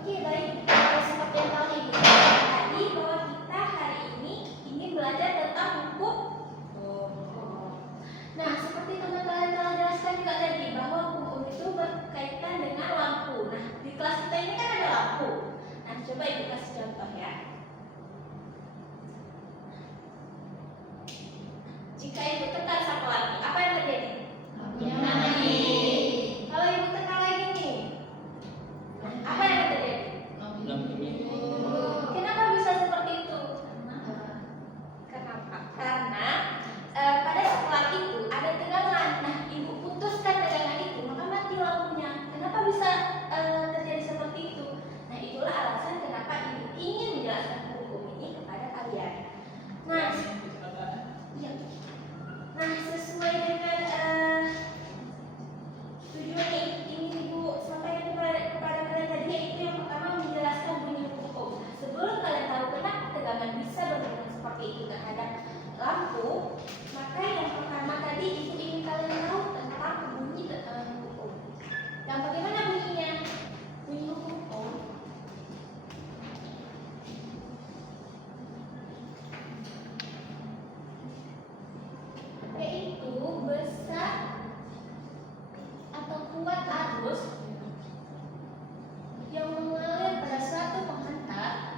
Oke, baik. Seperti yang telah Ibu tadi bahwa kita hari ini ingin belajar tentang hukum. Nah, seperti teman-teman telah jelaskan juga tadi bahwa hukum itu berkaitan dengan lampu. Nah, di kelas kita ini kan ada lampu. Nah, coba Ibu kasih contoh ya. Jika Ibu tekan satu lagi, apa yang terjadi? Lampunya mati. Kalau Ibu tekan lagi nih, apa yang terjadi? Lampunya. Kenapa bisa seperti itu? Kenapa? Karena pada setelah itu ada tegangan. Nah, Ibu putuskan tegangan itu, maka mati lampunya. Kenapa bisa terjadi seperti itu? Nah, itulah alasan kenapa Ibu ingin menjelaskan hukum ini kepada kalian. Nah, iya. Nah, sesuai dengan tujuan yang ingin Ibu sampaikan kepada kalian tadi, yaitu yang pertama menjelaskan bunyi hukum. Nah, sebelum kalian tahu kenapa tegangan bisa berhubungan seperti itu terhadap lampu, maka yang pertama tadi Ibu ingin kalian tahu tentang bunyi hukum. Dan bagaimana bunyinya? Bunyi hukum yaitu besar atau kuat arus yang mengalir pada suatu penghantar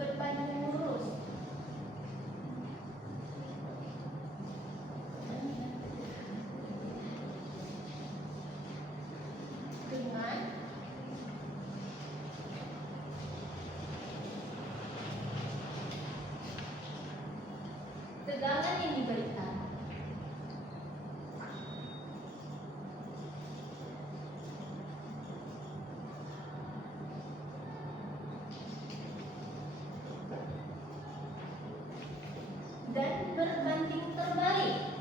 berbanding lurus dengan tegangan yang diberikan. Dan berbanding terbalik.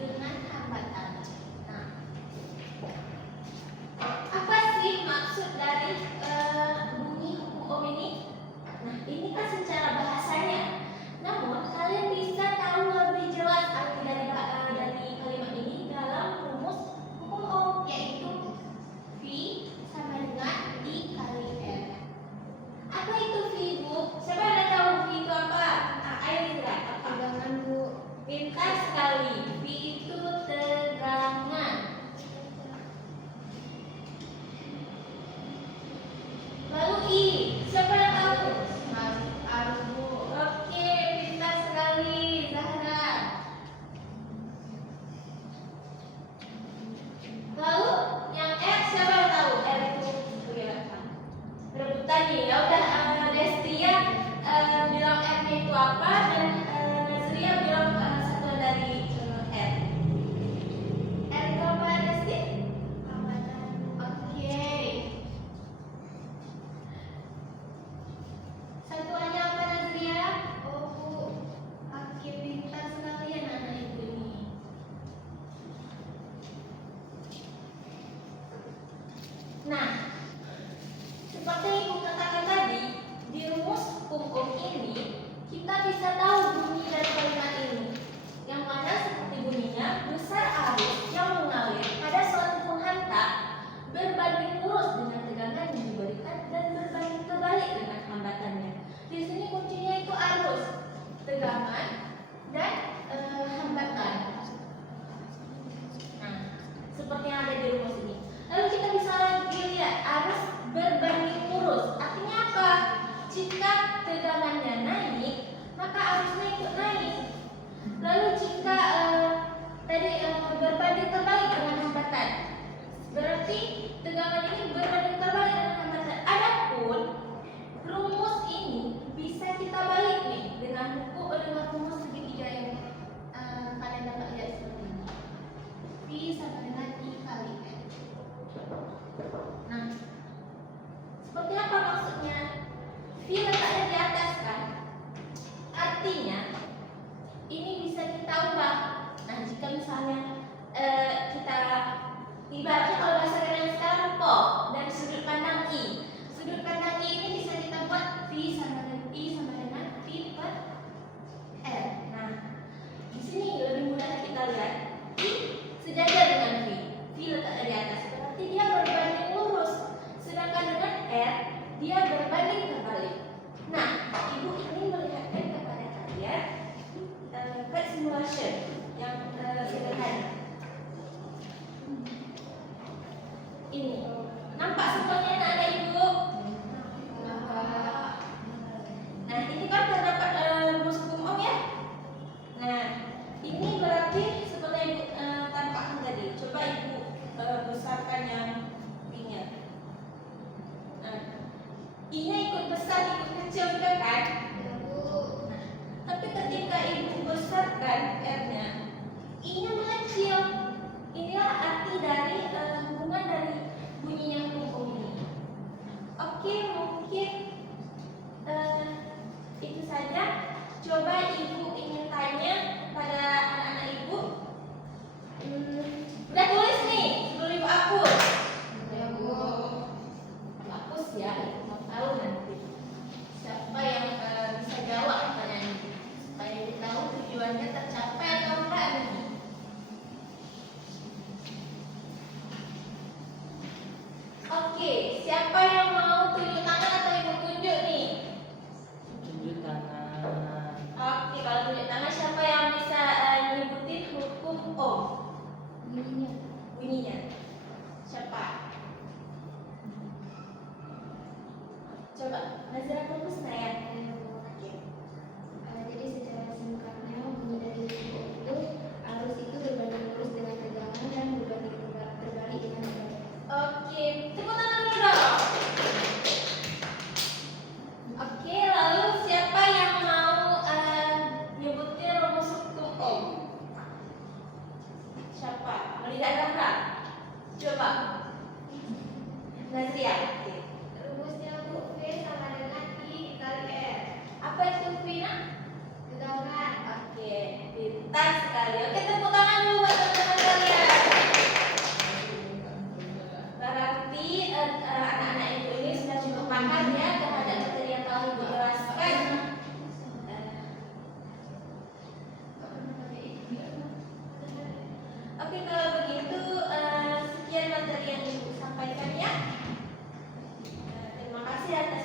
Dengan hambatan. Nah, apa sih maksud dari bunyi hukum Ohm ini? Nah, ini kan secara bahasanya. Namun kalian bisa tahu Coba ibu ingin tanya pada anak-anak ibu. Udah tulis nih sebelum ibu hapus. Ya, Bu. Hapus ya, ibu mau tahu nanti siapa yang bisa jawab pertanyaan ini supaya ibu tahu tujuannya tercapai atau enggak nih. Oke, siapa yang mau tunjuk tangan atau ibu tunjuk nih? Tunjuk tangan. Oke, kalau tunjuk tangan siapa yang bisa nyebutin hukum Ohm? Bunyinya. Siapa? Coba, Nazira fokus nah ya. Oke. Jadi secara singkatnya bunyi dari hukum Ohm itu arus itu berbanding lurus dengan tegangan dan berbanding terbalik dengan tegangan. Oke, tepuk tangan dulu dong. Oke, lalu siapa yang mau nyebutin rumus hukum Ohm? Siapa? Melihat gambar? Coba. Nazria. Oke. Rumusnya Bu, V sama dengan I dikali R. Apa itu Vina? Tegangan. Oke, pintar sekali. Oke, tepuk tangan dulu buat teman-teman kalian. Berarti anak-anak ibu ini sudah cukup paham ya terhadap materi yang telah ibu jelaskan. Oke, kalau begitu sekian materi yang ibu sampaikan ya. Terima kasih atas